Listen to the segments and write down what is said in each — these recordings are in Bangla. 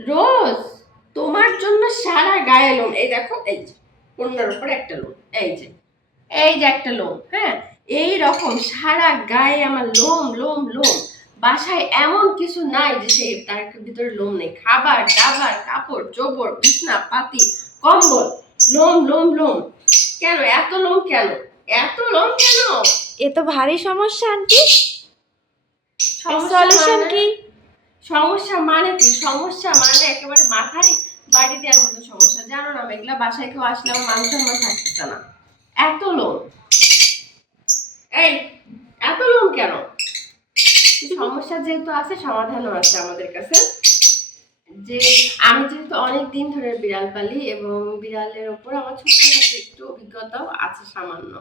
রোজ তোমার জন্য সারা গায়ে লোম। এই দেখো এই যে অন্যের উপরে একটা লোম। এই যে এই যে একটা লোম হ্যাঁ? এই রকম সারা গায়ে আমার লোম লোম লোম। বাসায় এমন কিছু নাই যে সেই তার ভিতরে লোম নেই। খাবার দাবার কাপড় চোপড় বিছনা পাতি কম্বল লোম লোম লোম। কেন? এত লোম কেন? এত লোম কেন? এ তো ভারী সমস্যা আন্টি। সলিউশন মানে- কি? সমস্যা মানে কি? সমস্যা মানে একেবারে মাথায় বাড়ি দেওয়ার মতো সমস্যা। জানো না, মেঘলা বাসায় কেউ আসলে আমার মানুষ আমার থাকতেছে না। এত লোম এই, এত লোম কেন? সমস্যা যেহেতু আছে, সমাধানও আছে আমাদের কাছে। যে, আমি যেহেতু অনেক দিন ধরে বিড়াল পালি এবং বিড়ালের ওপর আমার ছোটখাটো একটু অভিজ্ঞতাও আছে সামান্য।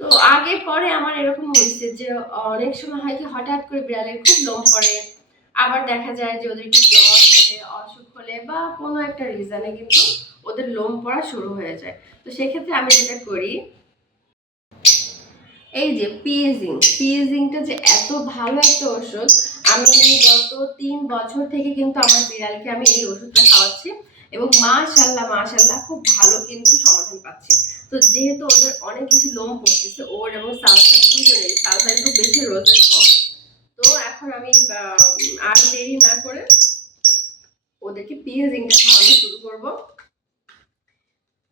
তো আগে পরে আমার এরকম হয়েছে যে, অনেক সময় হয় কি, হঠাৎ করে বিড়ালের খুব লোম পড়ে আবার দেখা যায় যে ওদের একটু জ্বর হলে, অসুখ হলে বা কোনো একটা রিজনে কিন্তু ওদের লোম পড়া শুরু হয়ে যায়। তো সেক্ষেত্রে আমি যেটা করি, এই যে পিএজিং পিএজিংটা যে এত ভালো একটা ওষুধ, আমি গত তিন বছর থেকে কিন্তু আমার বিড়ালকে আমি এই ওষুধটা খাওয়াচ্ছি এবং মাশাল্লাহ মাশাল্লাহ খুব ভালো কিন্তু সমাধান পাচ্ছি। তো যেহেতু ওদের অনেক বেশি লোম পড়তেছে, ওর এবং সালসার দুজনের সালসা একটু বেশি রোজের কম। তো এখন আমি আর দেরি না করে ওদেরকে পিএজিংটা খাওয়ানো শুরু করব।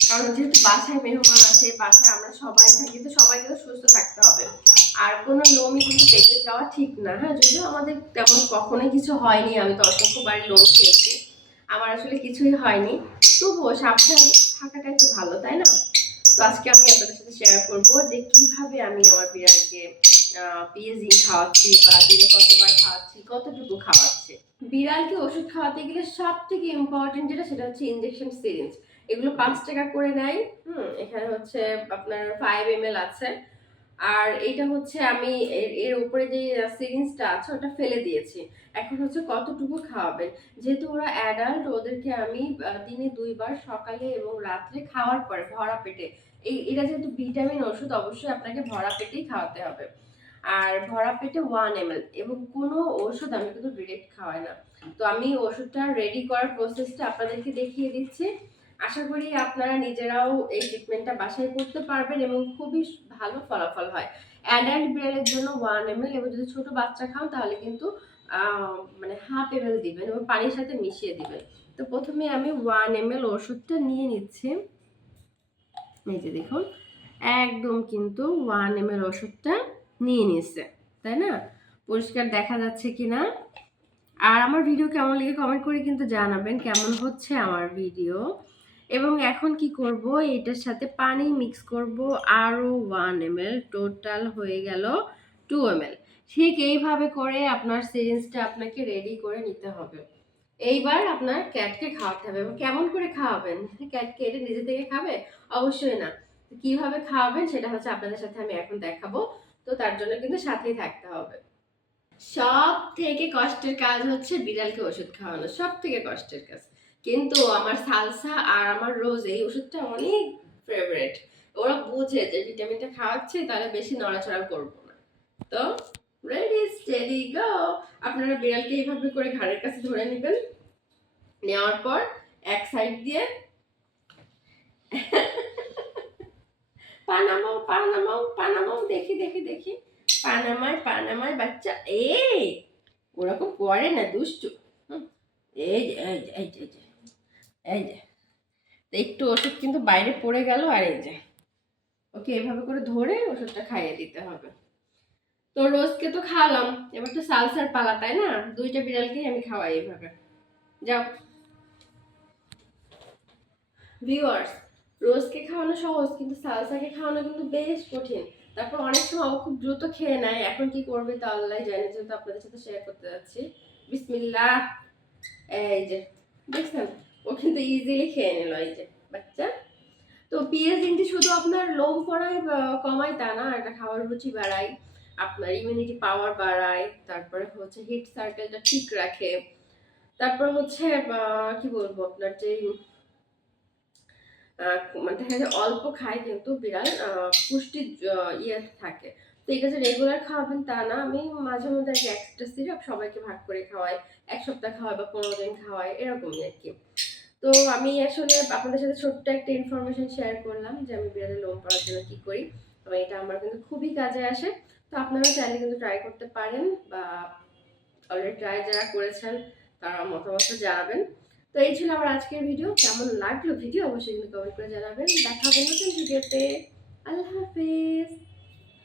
কারণ যেহেতু বাসায় মেহমান আছে বাসায় আমরা সবাই থাকি, তো সবাইকে তো সুস্থ থাকতে হবে। আর কোনো লোমই কিন্তু পেটে যাওয়া ঠিক না হ্যাঁ? যদিও আমাদের তেমন কখনোই কিছু হয়নি, আমি তো অসংখ্যবার লোম খেয়েছি। আমার আসলে কিছুই হয়নি। তবুও সাবধান থাকাটাই তো ভালো, তাই না? তো আজকে আমি আপনাদের সাথে শেয়ার করব যে কীভাবে আমি আমার বিড়ালকে পিএজিং খাওয়াচ্ছি বা দিনে কতবার খাওয়াচ্ছি কতটুকু খাওয়াচ্ছি। বিড়ালকে ওষুধ খাওয়াতে গেলে সব থেকে ইম্পর্টেন্ট যেটা সেটা হচ্ছে ইনজেকশন সিরিঞ্জ এগুলো পাঁচ টাকা করে নেয়। হুম এখানে হচ্ছে আপনার ফাইভ এম আছে। আর এইটা হচ্ছে আমি এর এর উপরে যে সিরিঞ্জটা আছে ওটা ফেলে দিয়েছি। এখন হচ্ছে কতটুকু খাওয়াবেন? যেহেতু ওরা অ্যাডাল্ট ওদেরকে আমি দিনে দুইবার সকালে এবং রাত্রে খাওয়ার পরে ভরা পেটে। এই এটা যেহেতু ভিটামিন ওষুধ অবশ্যই আপনাকে ভরা পেটেই খাওয়াতে হবে। আর ভরা পেটে ওয়ান এম এবং কোনো ওষুধ আমি কিন্তু ডিরেক্ট খাওয়াই না। তো আমি ওষুধটা রেডি করার প্রসেসটা আপনাদেরকে দেখিয়ে দিচ্ছি। আশা করি আপনারা নিজেরাও এই ট্রিটমেন্টটা বাসায় করতে পারবেন এবং খুবই ভালো ফলাফল হয়। অ্যাডাল্ট বিড়ালের জন্য ওয়ান এম এবং যদি ছোট বাচ্চা খাও তাহলে কিন্তু মানে হাফ এম দিবেন এবং পানির সাথে মিশিয়ে দিবেন। তো প্রথমে আমি ওয়ান এম ওষুধটা নিয়ে নিচ্ছি। এই যে দেখুন, একদম কিন্তু ওয়ান এম ওষুধটা নিয়ে নিচ্ছে তাই না? পরিষ্কার দেখা যাচ্ছে কি না? আর আমার ভিডিও কেমন লেগে কমেন্ট করে কিন্তু জানাবেন কেমন হচ্ছে আমার ভিডিও এবং এখন কি করব? এটার সাথে পানি মিক্স করব আরও ওয়ান এম টোটাল হয়ে গেল টু এম ঠিক এইভাবে করে আপনার সিরিঞ্জটা আপনাকে রেডি করে নিতে হবে। এইবার আপনার ক্যাটকে খাওয়াতে হবে। এবং কেমন করে খাওয়াবেন? ক্যাটকে এটা নিজে থেকে খাবে? অবশ্যই না। কীভাবে খাওয়াবেন সেটা হচ্ছে আপনাদের সাথে আমি এখন দেখাবো। তো তার জন্য কিন্তু সাথেই থাকতে হবে। সব থেকে কষ্টের কাজ হচ্ছে বিড়ালকে ওষুধ খাওয়ানো সব থেকে কষ্টের কাজ। কিন্তু আমার সালসা আর আমার রোজ এই ওষুধটা অনেক ফেভারেট ওরা বুঝে যে ভিটামিনটা খাওয়াচ্ছে, তাহলে বেশি নড়াচড়া করব না। তো রেডি স্টেডি গো আপনারা বিড়ালকে এইভাবে করে ঘাড়ের কাছে ধরে নেবেন। নেওয়ার পর এক সাইড দিয়ে পানামাও পানামাও পানামাও, দেখি দেখি দেখি। পানামায় পানামায় বাচ্চা এ ওরকম করে না, দুষ্টু। এই যে এই যে এই যে এই যে একটু ওষুধ কিন্তু বাইরে পড়ে গেল, আর এই যে। ওকে এভাবে করে ধরে ওষুধটা খাইয়ে দিতে হবে। তো রোজকে তো খাওয়ালাম, এবার তো সালসার পালা, তাই না? দুইটা বিড়ালকেই আমি খাওয়াই এভাবে। যাও। ভিউয়ার্স রোজকে খাওয়ানো সহজ, কিন্তু সালসাকে খাওয়ানো কিন্তু বেশ কঠিন। তারপর অনেক সময় ও খুব দ্রুত খেয়ে নেয়। এখন কি করবে তা আল্লাহ জানে, যেহেতু আপনাদের সাথে শেয়ার করতে যাচ্ছি। বিসমিল্লাহ। এই যে, দেখছেন? ও কিন্তু ইজিলি খেয়ে নিল, এই যে, বাচ্চা। তো পিএসিনটি শুধু আপনার লোম পড়ায় কমায় তা না, এটা খাওয়ার রুচি বাড়ায়, আপনার ইমিউনিটি পাওয়ার বাড়ায়, তারপরে হচ্ছে হিট সার্কেলটা ঠিক রাখে। তারপর হচ্ছে কি বলব আপনার যে দেখা যায় অল্প খায় কিন্তু বিড়াল পুষ্টির ইয়ে থাকে। তো এটা যে রেগুলার খাওয়াবেন তা না। আমি মাঝে মধ্যে আর একটা এক্সট্রা সিরাপ সবাইকে ভাগ করে খাওয়াই। এক সপ্তাহ খাওয়াই বা পনেরো দিন খাওয়াই, এরকমই আর কি। তো আমি আসলে আপনাদের সাথে ছোট্ট একটা ইনফরমেশন শেয়ার করলাম যে আমি বিড়ালের লোম পড়ার জন্য কী করি। তো এটা আমার কিন্তু খুবই কাজে আসে। তো আপনারা চাইলে কিন্তু ট্রাই করতে পারেন বা অলরেডি ট্রাই যারা করেছেন, তারা মতামত জানাবেন। তো এই ছিল আমার আজকের ভিডিও কেমন লাগল ভিডিও অবশ্যই কমেন্ট করে জানাবেন। দেখা হবে নতুন ভিডিওতে আল্লাহ হাফিজ।